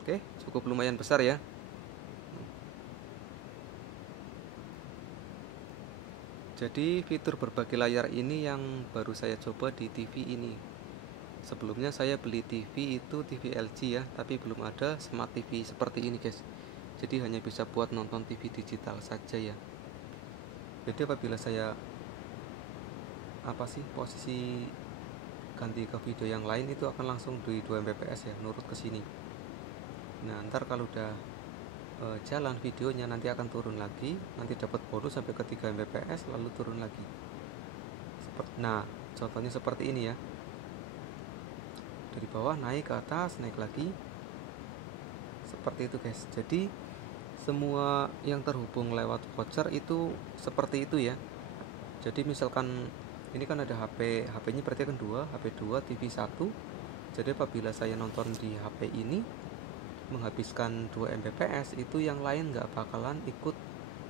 Oke, cukup lumayan besar ya. Jadi fitur berbagi layar ini yang baru saya coba di TV ini. Sebelumnya saya beli TV itu TV LG ya, tapi belum ada smart TV seperti ini guys. Jadi hanya bisa buat nonton TV digital saja ya. Jadi apabila saya posisi ganti ke video yang lain, itu akan langsung di 2 Mbps ya, nurut ke sini. Nah, ntar kalau udah jalan videonya nanti akan turun lagi, nanti dapat bonus sampai ke 3 Mbps lalu turun lagi. Nah, contohnya seperti ini ya. Dari bawah naik ke atas, naik lagi. Seperti itu guys. Jadi semua yang terhubung lewat voucher itu seperti itu ya. Jadi misalkan ini kan ada HP-nya berarti kan HP 2, TV 1. Jadi apabila saya nonton di HP ini menghabiskan 2 Mbps, itu yang lain nggak bakalan ikut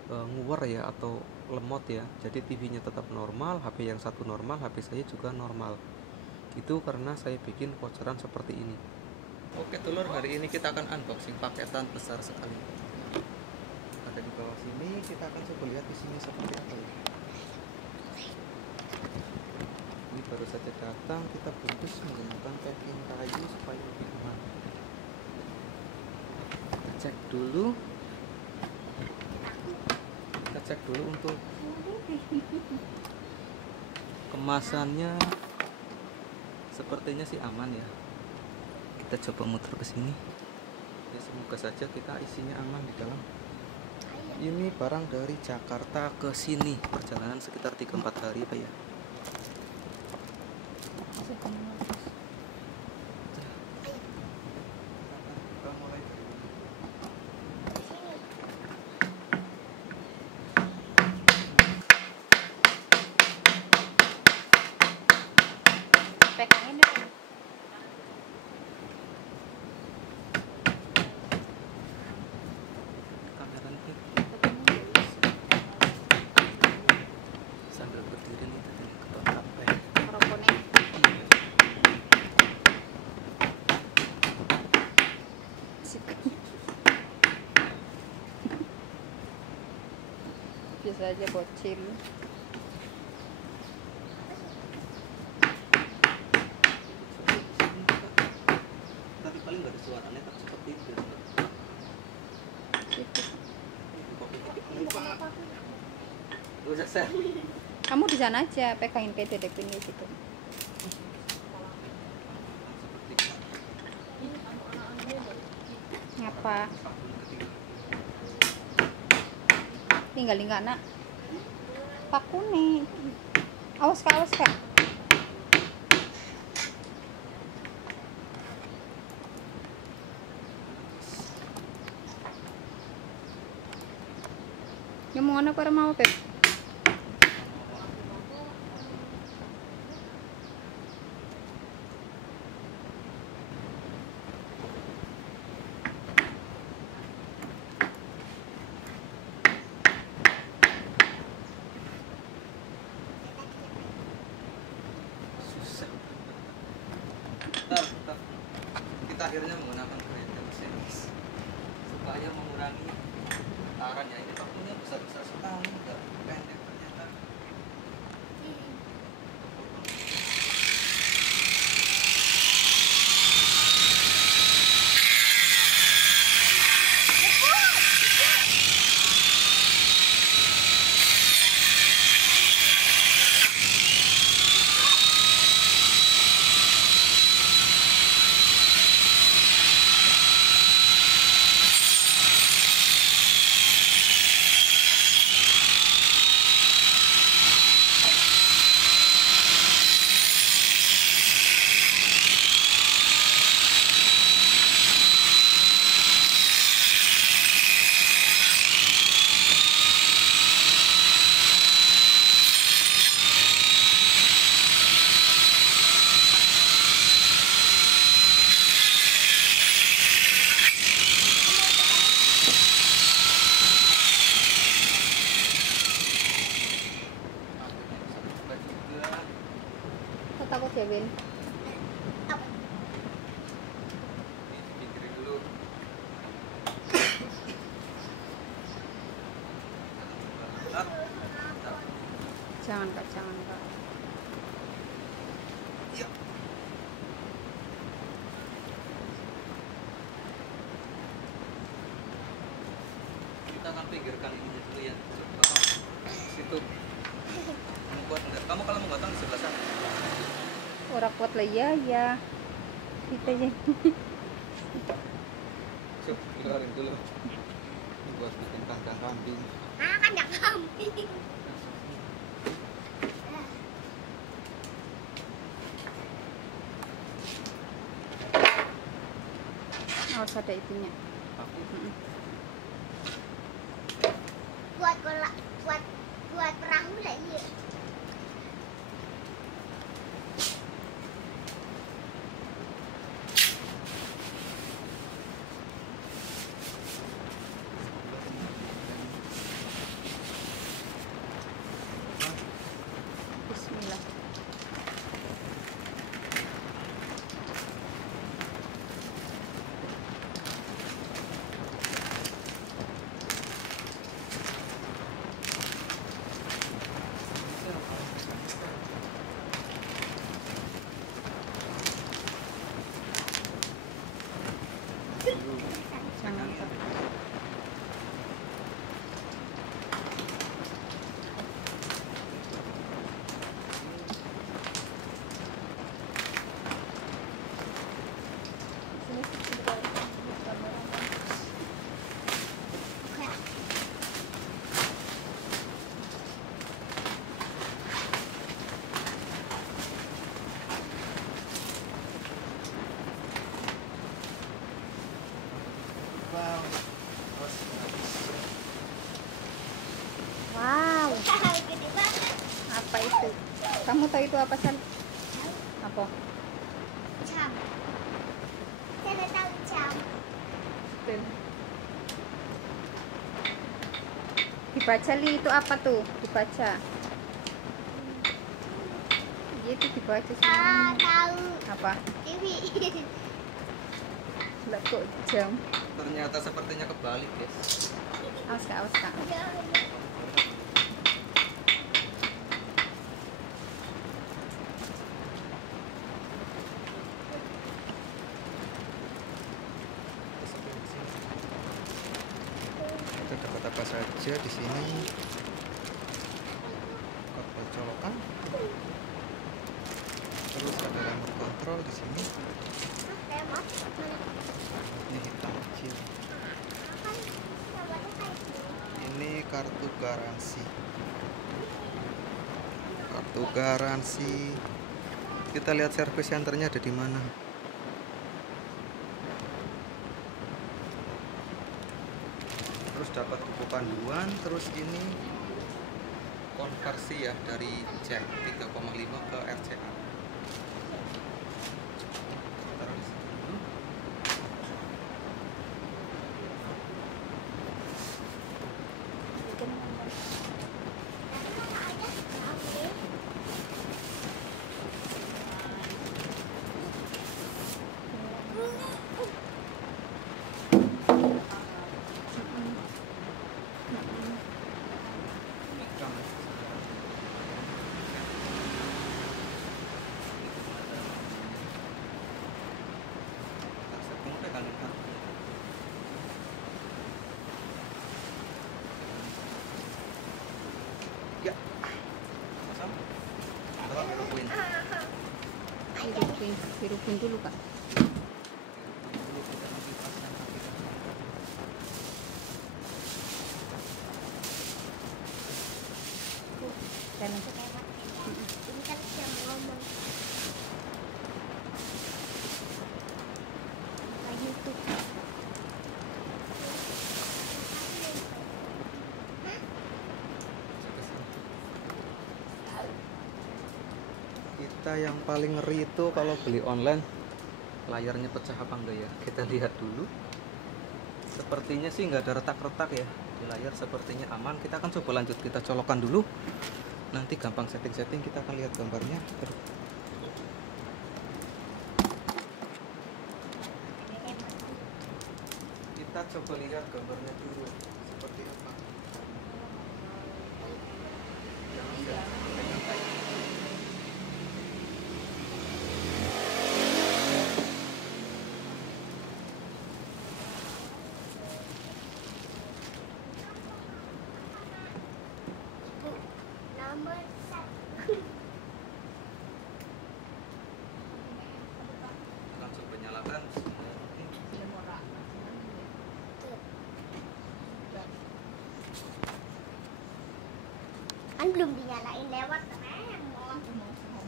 nguwer ya atau lemot ya. Jadi TV-nya tetap normal, HP yang satu normal, HP saya juga normal. Itu karena saya bikin voucheran seperti ini. Oke telur, hari ini kita akan unboxing paketan besar sekali. Ada di bawah sini, kita akan coba lihat isinya seperti apa ya. Ini baru saja datang, kita bungkus menggunakan packing kayu supaya lebih aman. Kita cek dulu untuk kemasannya. Sepertinya sih aman ya. Kita coba muter ke sini. Ya semoga saja kita isinya aman di dalam. Ini barang dari Jakarta ke sini, perjalanan sekitar 3-4 hari Pak ya. Sambil berdiri nih tadi ketok HP. Biasa aja bocil. Tadi paling nggak ada suaranya, tapi seperti itu. Kamu di sana aja, pegangin kayak dedepin gitu. Ngapa? Tinggal nak. Paku nih. Awas kak. Ngomong anak para mau Pep. Kita akhirnya menggunakan kereta mesin supaya mengurangi getaran ya. Ini pakunya besar-besar sekali, enggak pendek ternyata. Takut ya Ben. Ini dipinggirin dulu. Jangan kak, jangan kak. Ya. Kita akan pinggirkan ini dulu ya. Situ. Kamu kuat enggak? Kamu kalau mau gotong di sebelah sana. Orang kuat lah ya. Kita aja. Cuk, keluarin dulu. Ini buat bikin kandang kambing. Kandang kambing. Harus ada itunya. Aku Buat kolak, buat perahu lah iya. Bismillah. Jangan kak. wow. Wow, Gede banget. apa itu? Kamu tahu itu apa, San? Apa? Cam. Saya tahu cam. Dibaca Li, itu apa tuh? Dibaca. Iya itu dibaca sih. Tahu. Apa? TV. Lah kok jam? Ternyata sepertinya kebalik, guys. Awas kak, awas kak. Kita dapat apa saja di sini? Kotak colokan. Terus ada remote control di sini. Ini hitam kecil. Ini kartu garansi. Kartu garansi. Kita lihat service centernya ada di mana. Terus dapat buku panduan. Terus ini konversi ya dari jack 3,5 ke RCA. Taruh di sini dulu. Ya. Pasang. Taruh di poin. Dirubin dulu kak. Dulu kita nanti pasang lagi. Dan Ini kan jam ngomong. YouTube. Kita yang paling ngeri itu kalau beli online layarnya pecah apa enggak ya, kita lihat dulu. Sepertinya sih nggak ada retak-retak ya di layar, sepertinya aman. Kita akan coba lanjut, kita colokan dulu, nanti gampang setting-setting, kita akan lihat gambarnya. Kita coba lihat gambarnya dulu seperti apa. Jangan belum dinyalain lewat remote.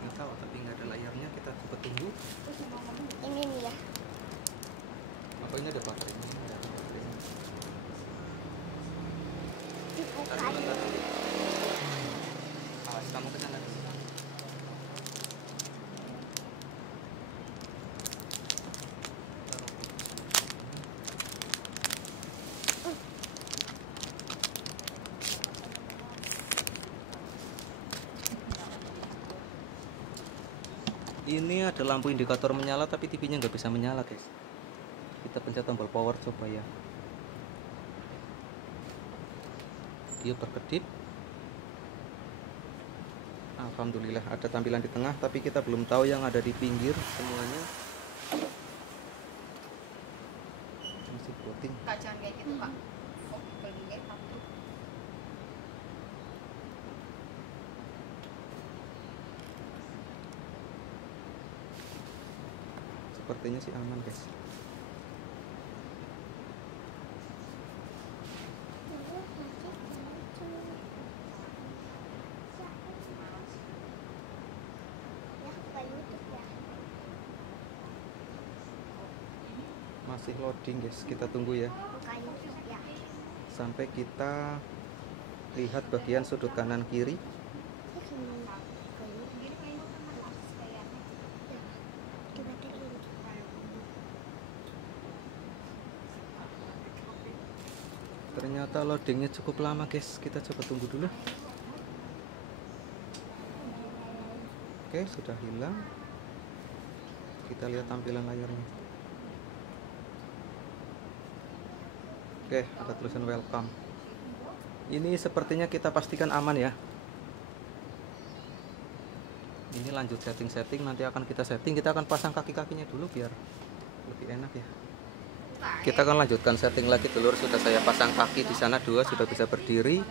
Nggak tahu, tapi nggak ada layarnya. Kita coba tunggu. Ini nih ya. Apa ini ada baterainya? Nggak ada baterainya. Dibuka Taruh dulu, dulu. taruh dulu. Awas kamu ke sana. Ini ada lampu indikator menyala tapi TV-nya nggak bisa menyala, guys. Kita pencet tombol power coba ya. Dia berkedip. Alhamdulillah ada tampilan di tengah, tapi kita belum tahu yang ada di pinggir semuanya. Masih floating. Kak, jangan kayak gitu, Kak. Kok beli satu. Sepertinya sih aman, guys. Ya, buka YouTube ya. Masih loading, guys. Kita tunggu ya Buka YouTube ya. sampai kita lihat bagian sudut kanan kiri. Ternyata loadingnya cukup lama, guys. Kita coba tunggu dulu. Oke, sudah hilang. Kita lihat tampilan layarnya. Oke, ada tulisan welcome. Ini sepertinya kita pastikan aman ya. Ini lanjut setting-setting, nanti akan kita setting. Kita akan pasang kaki-kakinya dulu biar lebih enak ya. Kita akan lanjutkan setting lagi, telur. Sudah saya pasang kaki di sana, 2 sudah bisa berdiri.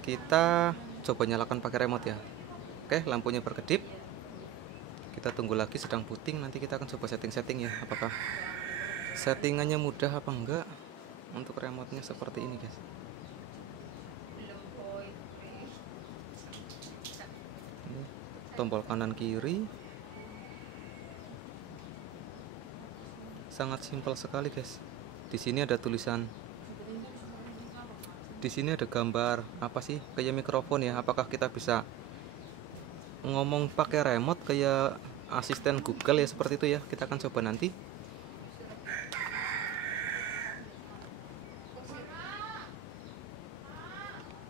Kita coba nyalakan pakai remote ya. Oke, lampunya berkedip. Kita tunggu lagi, sedang puting. Nanti kita akan coba setting-setting ya, apakah settingannya mudah apa enggak. Untuk remote-nya seperti ini, guys. Ini tombol kanan kiri. Sangat simpel sekali, guys. Di sini ada tulisan. Di sini ada gambar apa sih? Kayak mikrofon ya. Apakah kita bisa ngomong pakai remote kayak asisten Google ya, seperti itu ya. Kita akan coba nanti.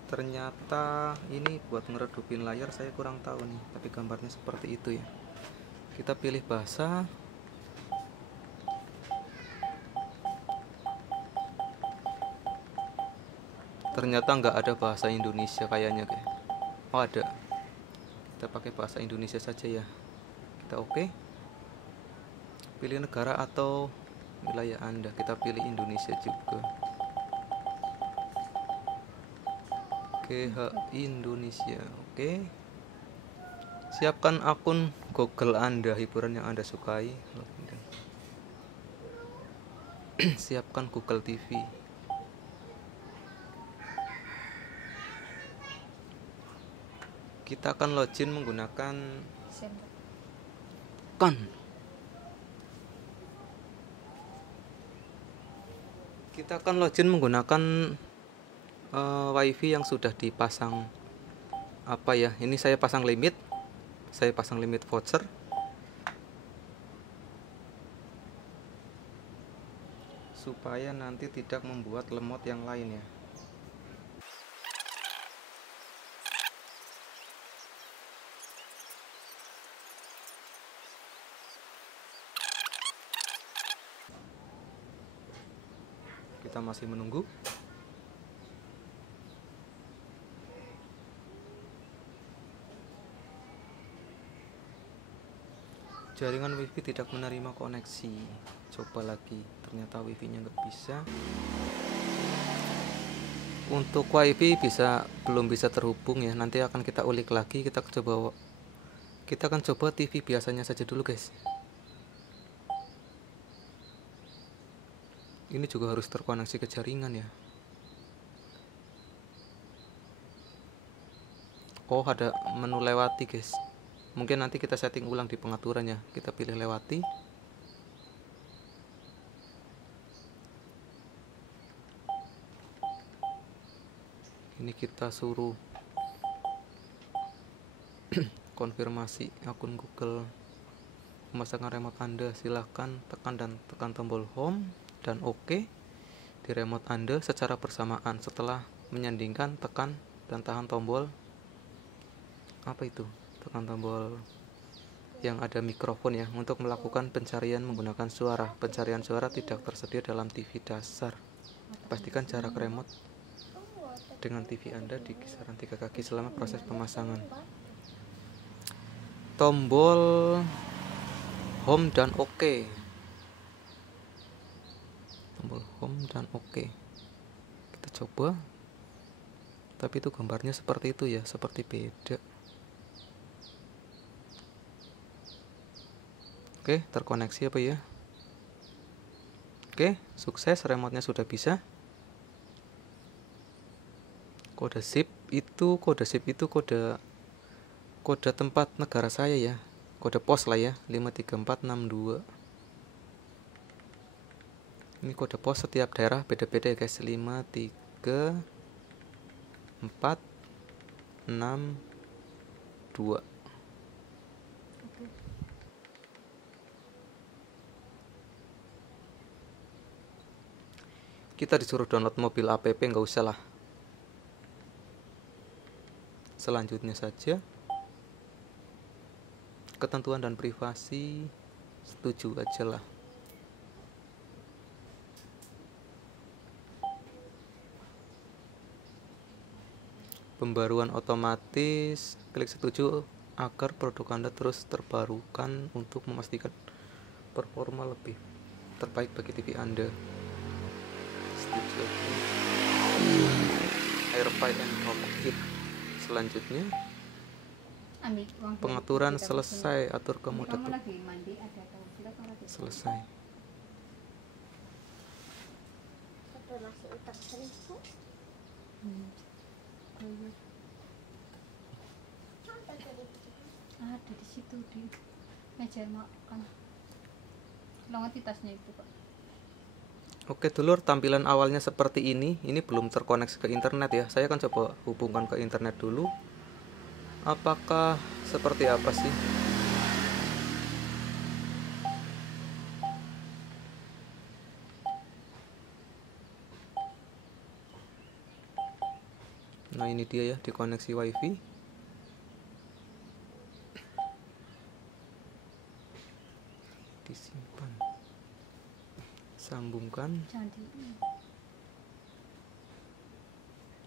Ternyata ini buat ngeredupin layar, saya kurang tahu nih, tapi gambarnya seperti itu ya. Kita pilih bahasa. Ternyata nggak ada bahasa Indonesia kayaknya, guys. Oh, ada. Kita pakai bahasa Indonesia saja ya. Kita oke. Pilih negara atau wilayah Anda. Kita pilih Indonesia juga. GHI Indonesia. Oke. Siapkan akun Google Anda, hiburan yang Anda sukai. Siapkan Google TV. Kita akan login menggunakan Kita akan login menggunakan WiFi yang sudah dipasang. Apa ya? Ini saya pasang limit. Saya pasang limit voucher. Supaya nanti tidak membuat lemot yang lain ya. Kita masih menunggu. Jaringan wifi tidak menerima koneksi. Coba lagi. Ternyata wifi-nya nggak bisa. Untuk wifi belum bisa terhubung ya. Nanti akan kita ulik lagi. Kita akan coba TV biasanya saja dulu, guys. Ini juga harus terkoneksi ke jaringan ya. Oh, ada menu lewati guys. Mungkin nanti kita setting ulang di pengaturannya. Kita pilih lewati. Ini kita suruh konfirmasi akun Google memasangkan remote Anda. Silahkan tekan tombol home dan OK di remote Anda secara bersamaan. Setelah menyandingkan, tekan dan tahan tombol apa itu? Tekan tombol yang ada mikrofon ya untuk melakukan pencarian menggunakan suara. Pencarian suara tidak tersedia dalam TV dasar. Pastikan jarak remote dengan TV Anda di kisaran 3 kaki selama proses pemasangan. Tombol home dan OK. Tombol home dan OK. Kita coba. Tapi itu gambarnya seperti itu ya, seperti beda. Oke, terkoneksi apa ya? Oke, sukses, remote-nya sudah bisa. Kode SIP itu kode tempat negara saya ya. Kode pos lah ya, 53462. Ini kode pos setiap daerah beda-beda ya guys, 53462. Kita disuruh download mobil app, nggak usah lah. Selanjutnya saja, ketentuan dan privasi, setuju aja lah. Pembaruan otomatis, klik setuju agar produk Anda terus terbarukan untuk memastikan performa lebih terbaik bagi TV Anda. Setuju. AirPay and HomeKit. Selanjutnya, Ambil uang pengaturan kita selesai, atur ke Ini mode kamu lagi mandi ada atau silakan lagi. selesai. Sampai masih utak 1000. Ada di situ di meja makan. Longat di tasnya itu Pak. Oke dulur, tampilan awalnya seperti ini. Ini belum terkoneksi ke internet ya. Saya akan coba hubungkan ke internet dulu. Apakah seperti apa sih? Nah ini dia ya, dikoneksi wifi. Disimpan, sambungkan. Jangan di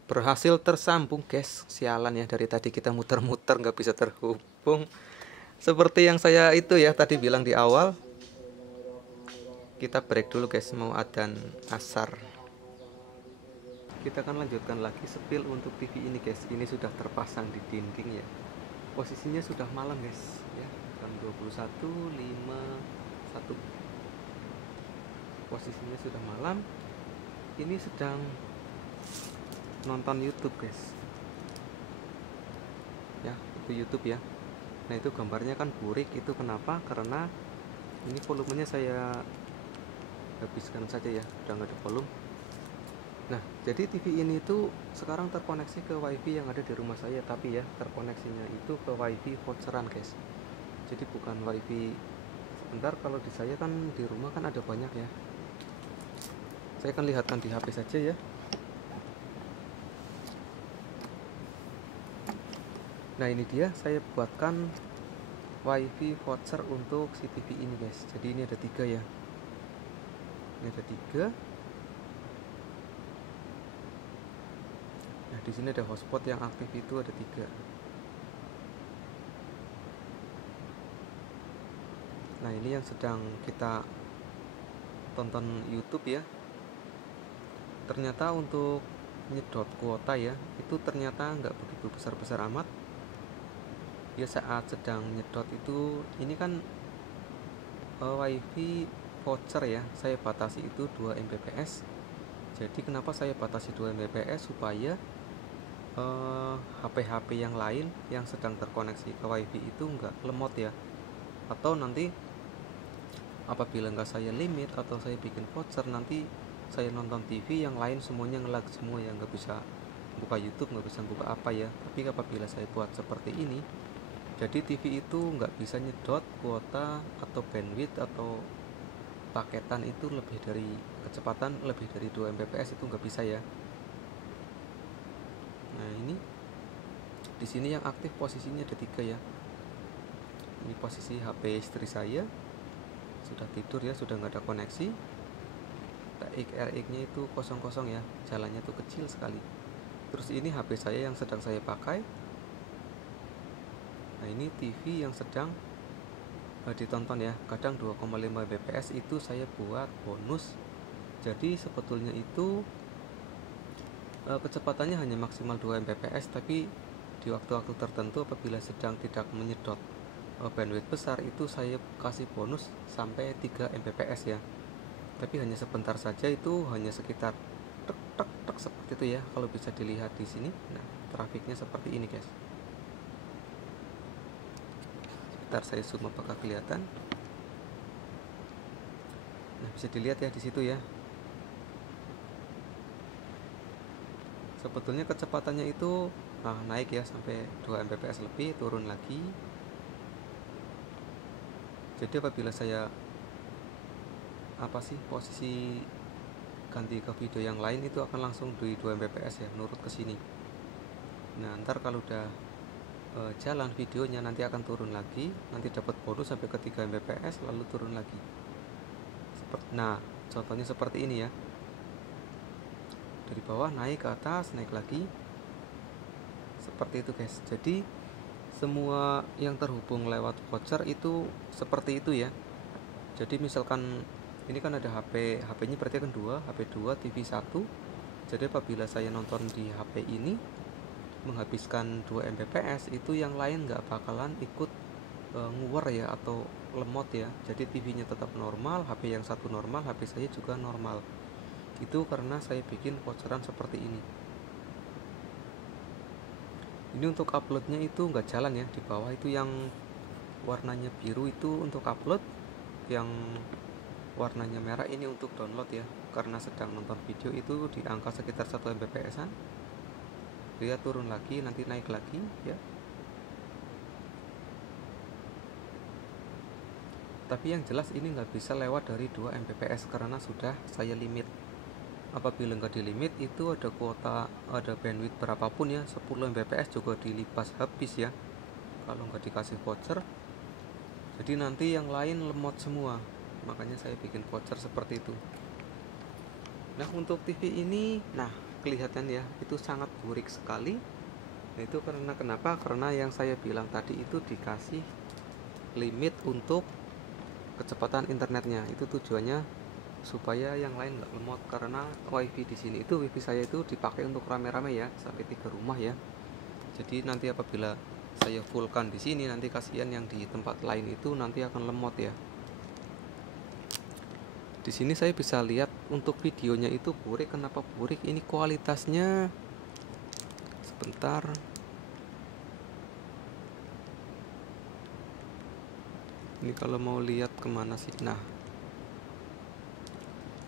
Berhasil tersambung guys. Sialan ya, dari tadi kita muter-muter nggak bisa terhubung. Seperti yang saya itu ya tadi bilang di awal. Kita break dulu guys, mau adzan asar. Kita akan lanjutkan lagi spill untuk TV ini guys. Ini sudah terpasang di dinding ya. Posisinya sudah malam guys ya, jam 21.51. Posisinya sudah malam. Ini sedang nonton YouTube guys ya, itu YouTube ya. Nah itu gambarnya kan burik, itu kenapa? Karena ini volumenya saya habiskan saja ya, udah nggak ada volume. Nah jadi TV ini tuh sekarang terkoneksi ke wifi yang ada di rumah saya, tapi ya terkoneksinya itu ke wifi voucheran guys. Jadi bukan wifi. Sebentar, kalau di saya kan di rumah kan ada banyak ya. Saya akan lihatkan di HP saja ya. Nah ini dia, saya buatkan wifi voucher untuk si TV ini guys. Jadi ini ada 3 ya. Ini ada 3. Nah di sini ada hotspot yang aktif itu ada 3. Nah ini yang sedang kita tonton YouTube ya. Ternyata untuk nyedot kuota ya, itu ternyata nggak begitu besar-besar amat. Ya saat sedang nyedot itu, ini kan wifi voucher ya, saya batasi itu 2 Mbps. Jadi kenapa saya batasi 2 Mbps? Supaya HP-HP yang lain yang sedang terkoneksi ke WiFi itu nggak lemot ya, atau nanti apabila nggak saya limit atau saya bikin voucher, nanti saya nonton TV yang lain semuanya ngelag semua ya, nggak bisa buka YouTube, nggak bisa buka apa ya. Tapi apabila saya buat seperti ini, jadi TV itu nggak bisa nyedot kuota atau bandwidth atau paketan itu lebih dari kecepatan lebih dari 2 Mbps, itu nggak bisa ya. Nah ini di sini yang aktif posisinya ada 3 ya. Ini posisi HP istri saya, sudah tidur ya, sudah nggak ada koneksi. RX nya itu kosong ya, jalannya tuh kecil sekali. Terus ini HP saya yang sedang saya pakai. Nah ini TV yang sedang ditonton ya, kadang 2,5 Mbps itu saya buat bonus. Jadi sebetulnya itu kecepatannya hanya maksimal 2 Mbps, tapi di waktu-waktu tertentu apabila sedang tidak menyedot bandwidth besar, itu saya kasih bonus sampai 3 Mbps ya. Tapi hanya sebentar saja, itu hanya sekitar tek tek tek seperti itu ya, kalau bisa dilihat di sini. Nah, trafiknya seperti ini, guys. Sebentar saya zoom apakah kelihatan. Nah, bisa dilihat ya di situ ya. Sebetulnya kecepatannya itu naik ya sampai 2 Mbps lebih, turun lagi. Jadi apabila saya posisi ganti ke video yang lain, itu akan langsung di 2 Mbps ya, nurut ke sini. Nah, ntar kalau udah jalan videonya nanti akan turun lagi, nanti dapat bonus sampai ke 3 Mbps lalu turun lagi. Nah, contohnya seperti ini ya. Dari bawah naik ke atas, naik lagi. Seperti itu, guys. Jadi semua yang terhubung lewat voucher itu seperti itu ya. Jadi misalkan ini kan ada HP-nya berarti kan 2, HP 2, TV 1. Jadi apabila saya nonton di HP ini menghabiskan 2 Mbps, itu yang lain nggak bakalan ikut nguwer ya atau lemot ya. Jadi TV-nya tetap normal, HP yang satu normal, HP saya juga normal. Itu karena saya bikin voucheran seperti ini. Ini untuk uploadnya itu nggak jalan ya. Di bawah itu yang warnanya biru itu untuk upload, yang warnanya merah ini untuk download ya. Karena sedang nonton video itu di angka sekitar 1 Mbps-an. Dia turun lagi, nanti naik lagi ya. Tapi yang jelas ini nggak bisa lewat dari 2 Mbps karena sudah saya limit. Apabila nggak dilimit, itu ada kuota, ada bandwidth berapapun ya, 10 Mbps juga dilipas habis ya kalau nggak dikasih voucher. Jadi nanti yang lain lemot semua, makanya saya bikin voucher seperti itu. Nah, untuk TV ini, nah kelihatan ya, itu sangat burik sekali. Nah, itu karena kenapa? Karena yang saya bilang tadi itu dikasih limit untuk kecepatan internetnya. Itu tujuannya supaya yang lain nggak lemot, karena wifi di sini itu, wifi saya itu dipakai untuk rame-rame ya, sampai 3 rumah ya. Jadi nanti apabila saya fullkan di sini, nanti kasihan yang di tempat lain itu nanti akan lemot ya. Di sini saya bisa lihat untuk videonya itu burik. Kenapa burik? Ini kualitasnya, sebentar. Ini kalau mau lihat kemana sih? Nah,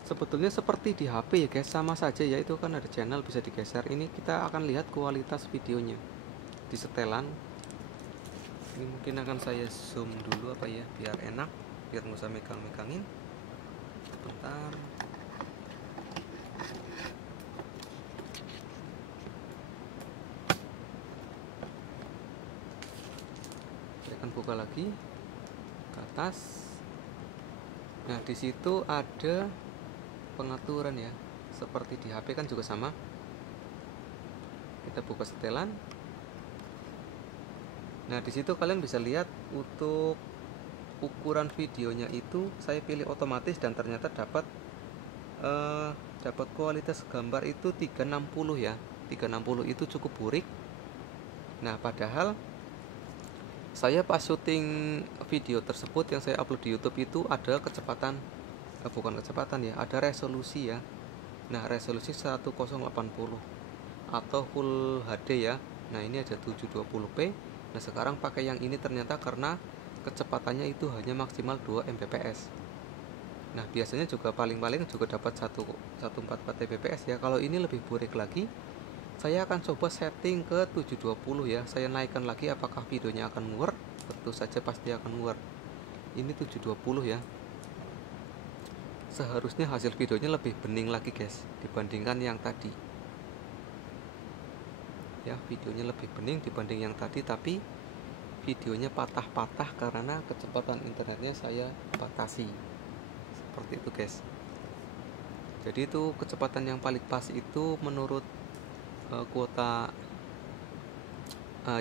sebetulnya seperti di HP ya guys, sama saja ya, itu kan ada channel bisa digeser. Ini kita akan lihat kualitas videonya di setelan. Ini mungkin akan saya zoom dulu apa ya, biar enak, biar nggak usah megang-megangin. Sebentar. Saya akan buka lagi ke atas. Nah, di situ ada pengaturan ya, seperti di HP kan juga sama. Kita buka setelan. Nah, di situ kalian bisa lihat untuk ukuran videonya itu saya pilih otomatis, dan ternyata dapat kualitas gambar itu 360 ya. 360 itu cukup burik. Nah, padahal saya pas syuting video tersebut yang saya upload di YouTube itu ada kecepatan, bukan kecepatan ya, ada resolusi ya. Nah, resolusi 1080. atau Full HD ya. Nah ini ada 720p. Nah sekarang pakai yang ini ternyata karena kecepatannya itu hanya maksimal 2 Mbps. Nah biasanya juga paling-paling juga dapat 144 Mbps ya. Kalau ini lebih burik lagi, saya akan coba setting ke 720 ya. Saya naikkan lagi, apakah videonya akan muter? Tentu saja pasti akan muter. Ini 720 ya. Seharusnya hasil videonya lebih bening lagi guys dibandingkan yang tadi ya. Videonya lebih bening dibanding yang tadi, tapi videonya patah-patah karena kecepatan internetnya saya batasi. Seperti itu guys. Jadi itu kecepatan yang paling pas itu menurut kuota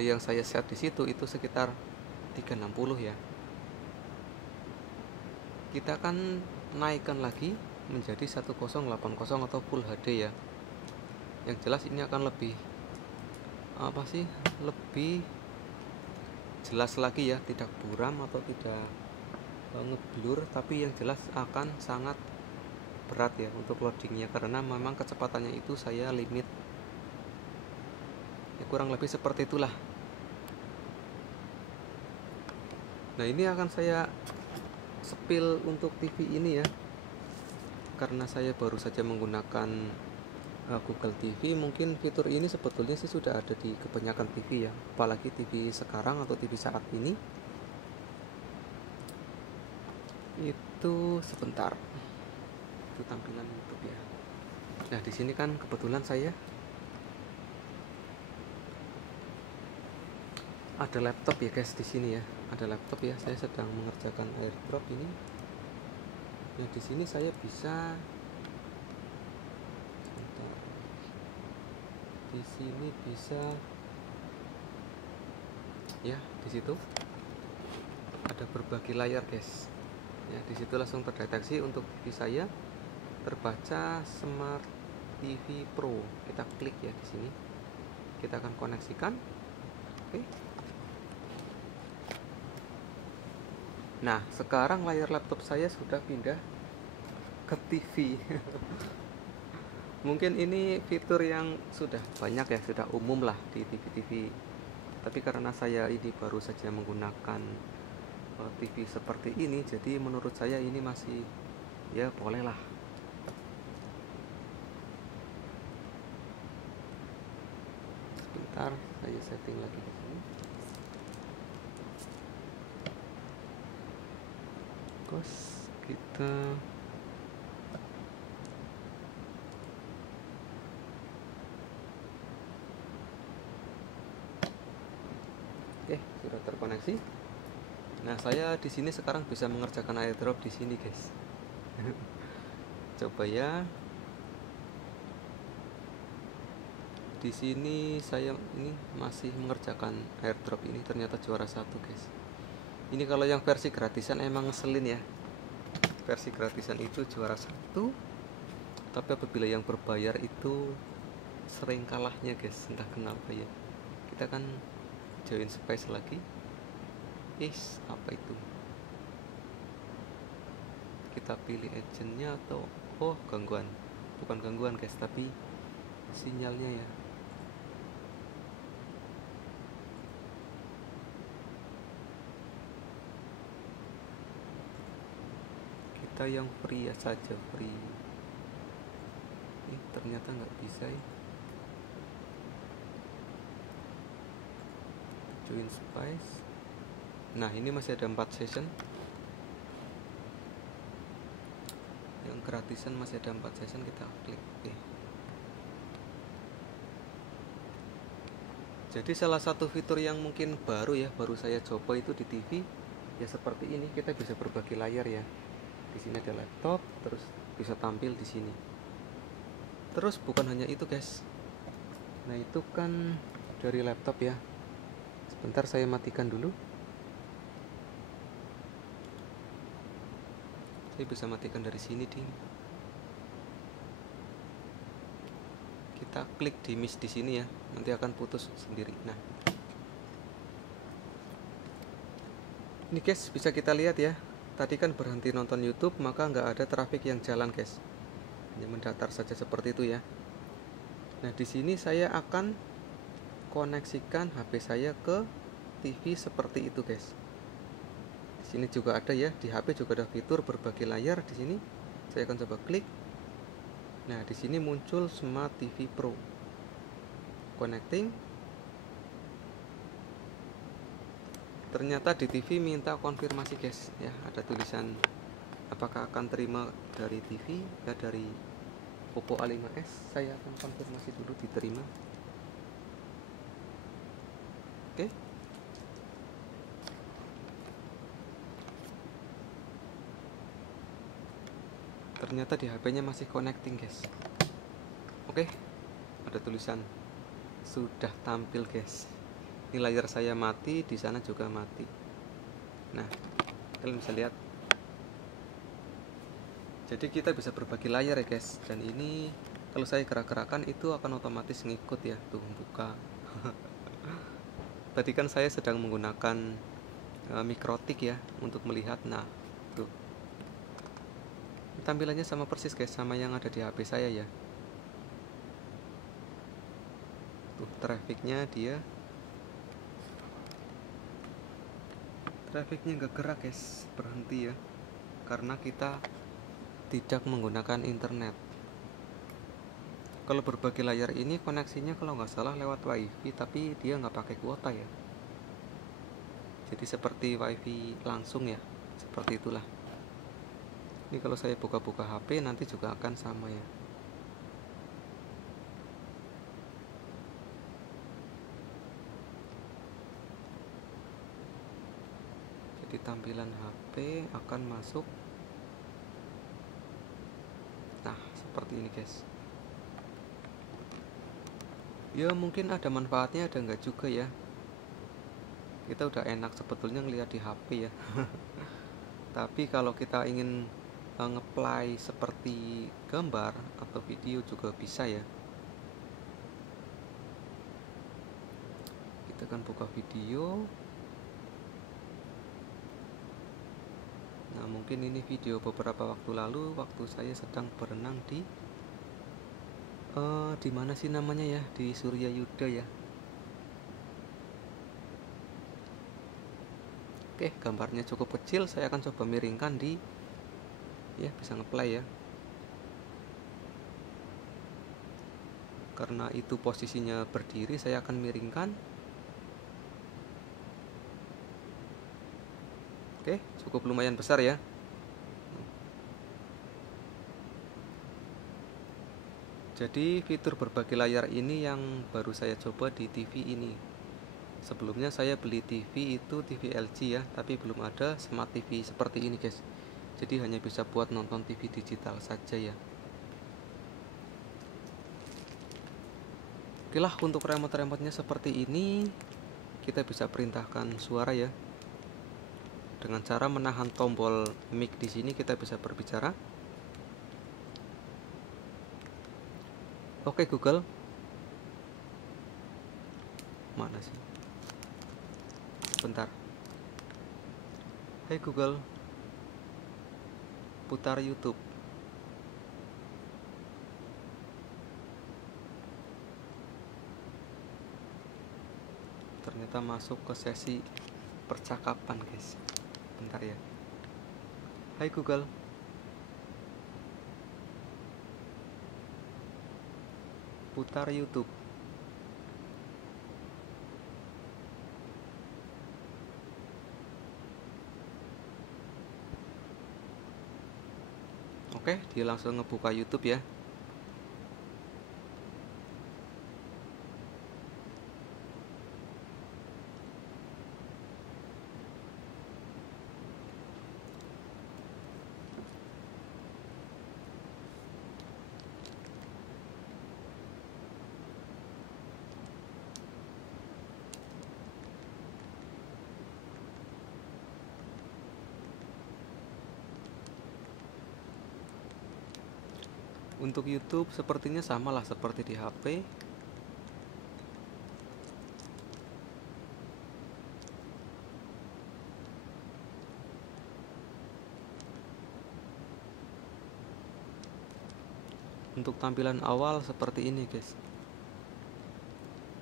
yang saya set di situ itu sekitar 360 ya. Kita akan naikkan lagi menjadi 1080 atau Full HD ya. Yang jelas ini akan lebih lebih jelas lagi ya, tidak buram atau tidak ngeblur, tapi yang jelas akan sangat berat ya untuk loadingnya karena memang kecepatannya itu saya limit ya, kurang lebih seperti itulah. Nah ini akan saya spill untuk TV ini ya, karena saya baru saja menggunakan Google TV. Mungkin fitur ini sebetulnya sih sudah ada di kebanyakan TV ya, apalagi TV sekarang atau TV saat ini. Itu sebentar, itu tampilan YouTube ya. Nah di sini kan kebetulan saya ada laptop ya guys. Di sini ya ada laptop ya, saya sedang mengerjakan AirDrop ini. Nah di sini saya bisa, di sini bisa ya, di situ ada berbagi layar guys ya. Di situ langsung terdeteksi untuk TV saya terbaca Smart TV Pro. Kita klik ya di sini, kita akan koneksikan. Oke. Nah sekarang layar laptop saya sudah pindah ke TV. Mungkin ini fitur yang sudah banyak ya, sudah umum lah di TV-TV. Tapi karena saya ini baru saja menggunakan TV seperti ini, jadi menurut saya ini masih ya boleh lah. Sebentar, saya setting lagi di sini. Terus kita sudah terkoneksi. Nah, saya di sini sekarang bisa mengerjakan AirDrop di sini, guys. Coba ya. Di sini saya ini masih mengerjakan AirDrop ini, ternyata juara 1, guys. Ini kalau yang versi gratisan emang ngeselin ya. Versi gratisan itu juara 1. Tapi apabila yang berbayar itu sering kalahnya, guys. Entah kenapa ya. Kita kan join space lagi. Apa itu? Kita pilih agentnya atau gangguan. Bukan gangguan guys, tapi sinyalnya ya. Kita yang free ya saja, free. Ternyata nggak bisa ya. Join space. Nah ini masih ada 4 session. Yang gratisan masih ada 4 session, kita klik oke. Jadi salah satu fitur yang mungkin baru ya, baru saya coba itu di TV ya, seperti ini. Kita bisa berbagi layar ya. Di sini ada laptop, terus bisa tampil di sini. Terus bukan hanya itu guys. Nah itu kan dari laptop ya. Sebentar saya matikan dulu. Saya bisa matikan dari sini, ding. Kita klik di miss di sini ya, nanti akan putus sendiri. Nah, ini guys bisa kita lihat ya. Tadi kan berhenti nonton YouTube, maka nggak ada traffic yang jalan guys. Hanya mendatar saja seperti itu ya. Nah, di sini saya akan koneksikan HP saya ke TV seperti itu, guys. Di sini juga ada ya, di HP juga ada fitur berbagi layar. Di sini saya akan coba klik. Nah, di sini muncul Smart TV Pro. Connecting. Ternyata di TV minta konfirmasi, guys. Ya, ada tulisan apakah akan terima dari TV ya, dari Oppo A5s. Saya akan konfirmasi dulu diterima. Oke. Ternyata di HP-nya masih connecting, guys. Oke. Ada tulisan sudah tampil, guys. Ini layar saya mati, di sana juga mati. Nah, kalian bisa lihat. Jadi kita bisa berbagi layar ya, guys. Dan ini kalau saya gerak-gerakan itu akan otomatis ngikut ya. Tuh, buka. Tadi kan saya sedang menggunakan mikrotik ya untuk melihat. Nah, tuh. Tampilannya sama persis, guys, sama yang ada di HP saya ya. Tuh, trafficnya nggak gerak, guys, berhenti ya, karena kita tidak menggunakan internet. Kalau berbagi layar ini koneksinya kalau nggak salah lewat wifi, tapi dia nggak pakai kuota ya, jadi seperti wifi langsung ya, seperti itulah. Ini kalau saya buka-buka HP nanti juga akan sama ya. Jadi tampilan HP akan masuk. Nah, seperti ini, guys. Ya, mungkin ada manfaatnya, ada enggak juga ya. Kita udah enak sebetulnya ngelihat di HP ya. Tapi kalau kita ingin nge-play seperti gambar atau video juga bisa ya. Kita akan buka video. Nah, mungkin ini video beberapa waktu lalu waktu saya sedang berenang di mana sih namanya ya, di Surya Yuda ya. Oke, gambarnya cukup kecil, saya akan coba miringkan ya, bisa ngeplay ya. Karena itu posisinya berdiri, saya akan miringkan. Oke, cukup lumayan besar ya. Jadi fitur berbagi layar ini yang baru saya coba di TV ini. Sebelumnya saya beli TV itu TV LG ya, tapi belum ada Smart TV seperti ini, guys. Jadi hanya bisa buat nonton TV digital saja ya. Oke lah, untuk remote-remotenya seperti ini. Kita bisa perintahkan suara ya. Dengan cara menahan tombol mic di sini kita bisa berbicara. Oke Google. Mana sih? Bentar. Hai Google. Putar YouTube. Ternyata masuk ke sesi percakapan, guys. Bentar ya. Hai Google. Putar YouTube. Oke, dia langsung ngebuka YouTube ya. Untuk YouTube sepertinya sama lah seperti di HP. Untuk tampilan awal seperti ini, guys.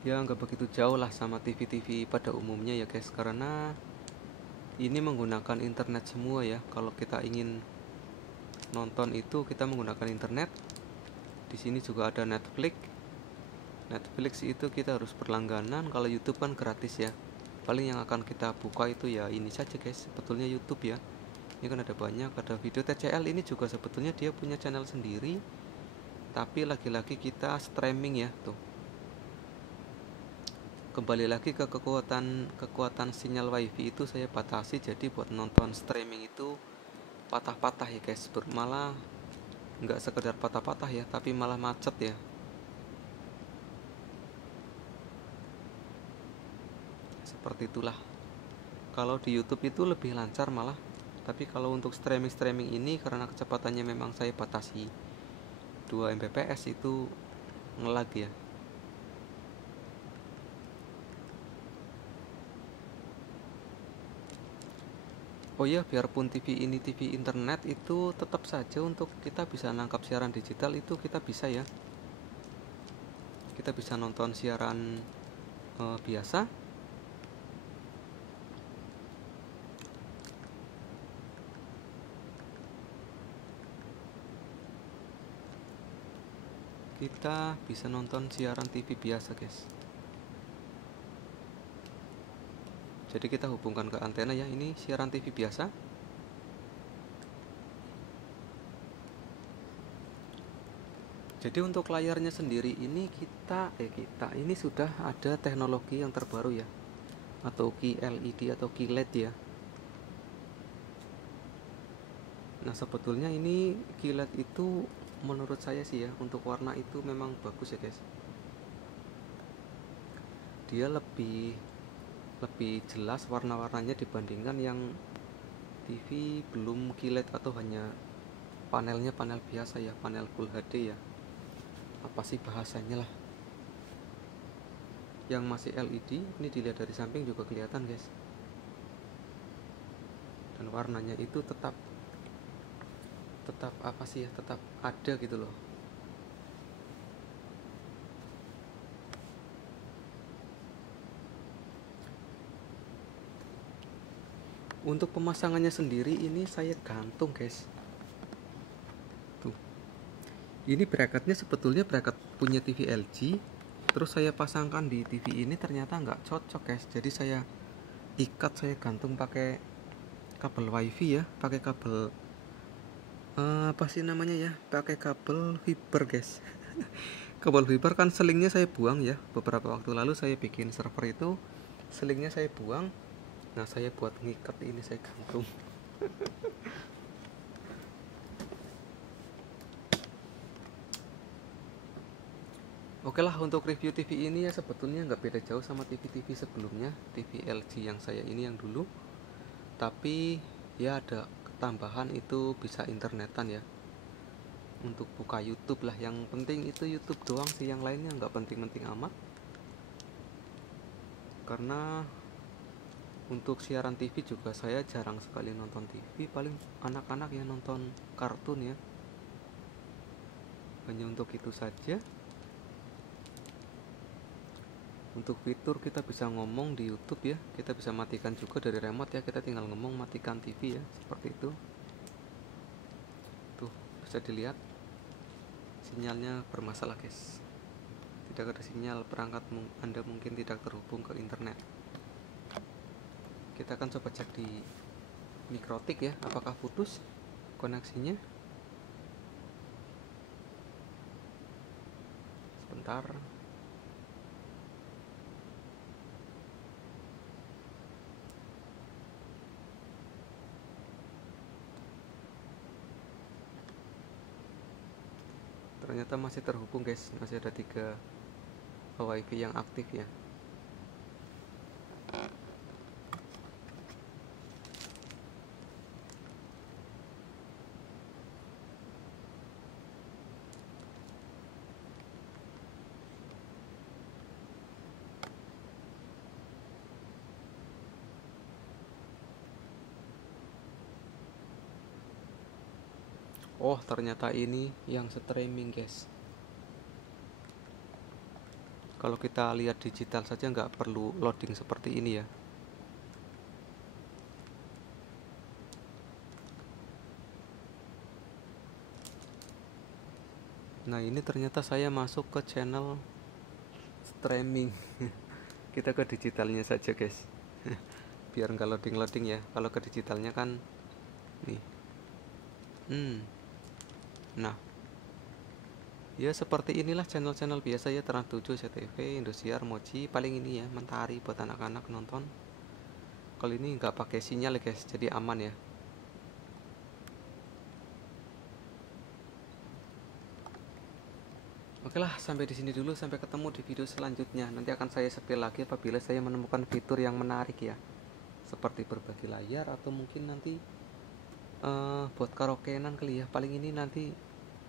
ya nggak begitu jauh lah sama TV-TV pada umumnya ya guys, karena ini menggunakan internet semua ya. Kalau kita ingin nonton itu kita menggunakan internet. Di sini juga ada Netflix. Netflix itu kita harus berlangganan. Kalau YouTube kan gratis ya. Paling yang akan kita buka itu ya ini saja guys, sebetulnya YouTube ya. Ini kan ada banyak, ada video TCL ini juga sebetulnya dia punya channel sendiri, tapi lagi-lagi kita streaming ya tuh. Kembali lagi ke kekuatan sinyal wifi itu saya batasi, jadi buat nonton streaming itu patah-patah ya guys, malah nggak sekedar patah-patah ya, tapi malah macet ya. Seperti itulah. Kalau di YouTube itu lebih lancar malah, tapi kalau untuk streaming ini karena kecepatannya memang saya batasi 2 Mbps itu ngelag ya. Oh iya, biarpun TV ini TV internet itu tetap saja untuk kita bisa nangkap siaran digital itu kita bisa ya. Kita bisa nonton siaran biasa. Kita bisa nonton siaran TV biasa guys. Jadi kita hubungkan ke antena ya, ini siaran TV biasa. Jadi untuk layarnya sendiri ini kita ini sudah ada teknologi yang terbaru ya, atau QLED atau QLED ya. Nah sebetulnya ini QLED itu menurut saya sih ya, untuk warna itu memang bagus ya guys. Dia lebih jelas warna-warnanya dibandingkan yang TV belum QLED atau hanya panelnya panel biasa ya, panel Full HD ya. Apa sih bahasanya lah. Yang masih LED ini dilihat dari samping juga kelihatan guys. Dan warnanya itu tetap apa sih ya, tetap ada gitu loh. Untuk pemasangannya sendiri ini saya gantung guys. Tuh. Ini bracketnya sebetulnya bracket punya TV LG. Terus saya pasangkan di TV ini ternyata nggak cocok guys. Jadi saya ikat, saya gantung pakai kabel wifi ya, pakai kabel apa sih namanya ya, pakai kabel fiber guys. Kabel fiber kan selingnya saya buang ya, beberapa waktu lalu saya bikin server itu selingnya saya buang. Nah saya buat ngikat ini saya gantung. Oke lah, untuk review TV ini ya sebetulnya nggak beda jauh sama TV-TV sebelumnya, TV LG yang saya ini yang dulu. Tapi ya ada tambahan itu bisa internetan ya, untuk buka YouTube lah. Yang penting itu YouTube doang sih, yang lainnya nggak penting-penting amat. Karena untuk siaran TV juga saya jarang sekali nonton TV, paling anak-anak yang nonton kartun ya, hanya untuk itu saja. Untuk fitur kita bisa ngomong di YouTube ya, kita bisa matikan juga dari remote ya, kita tinggal ngomong matikan TV ya, seperti itu. Tuh bisa dilihat sinyalnya bermasalah guys, tidak ada sinyal, perangkat Anda mungkin tidak terhubung ke internet. Kita akan coba cek di Mikrotik ya, apakah putus koneksinya. Sebentar. Ternyata masih terhubung guys, masih ada 3 wifi yang aktif ya. Oh ternyata ini yang streaming guys. Kalau kita lihat digital saja nggak perlu loading seperti ini ya. Nah ini ternyata saya masuk ke channel streaming. Kita ke digitalnya saja guys. Biar nggak loading ya. Kalau ke digitalnya kan nih. Nah ya seperti inilah channel-channel biasa ya, Trans 7, CTV, Indosiar, Moji, paling ini ya, Mentari buat anak-anak nonton. Kalau ini nggak pakai sinyal ya guys, jadi aman ya. Oke lah, sampai di sini dulu, sampai ketemu di video selanjutnya. Nanti akan saya setel lagi apabila saya menemukan fitur yang menarik ya, seperti berbagi layar atau mungkin nanti buat karaokean kali ya. Paling ini nanti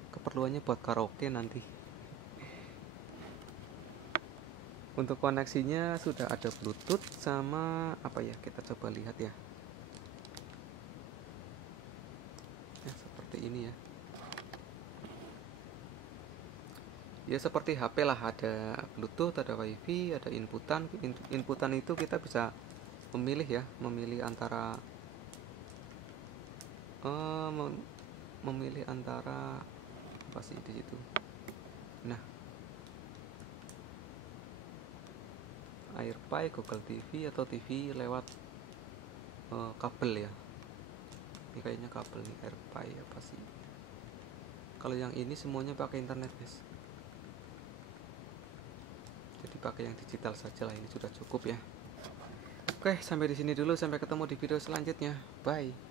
keperluannya buat karaoke nanti. Untuk koneksinya sudah ada Bluetooth sama apa ya, kita coba lihat ya. Ya seperti ini ya. Ya seperti HP lah, ada Bluetooth, ada WiFi, ada inputan. Inputan itu kita bisa memilih ya, memilih antara apa sih di situ. Nah, AirPlay, Google TV atau TV lewat kabel ya. Ini kayaknya kabel nih, AirPlay apa sih. Kalau yang ini semuanya pakai internet guys. Jadi pakai yang digital saja lah, ini sudah cukup ya. Oke, sampai di sini dulu, sampai ketemu di video selanjutnya. Bye.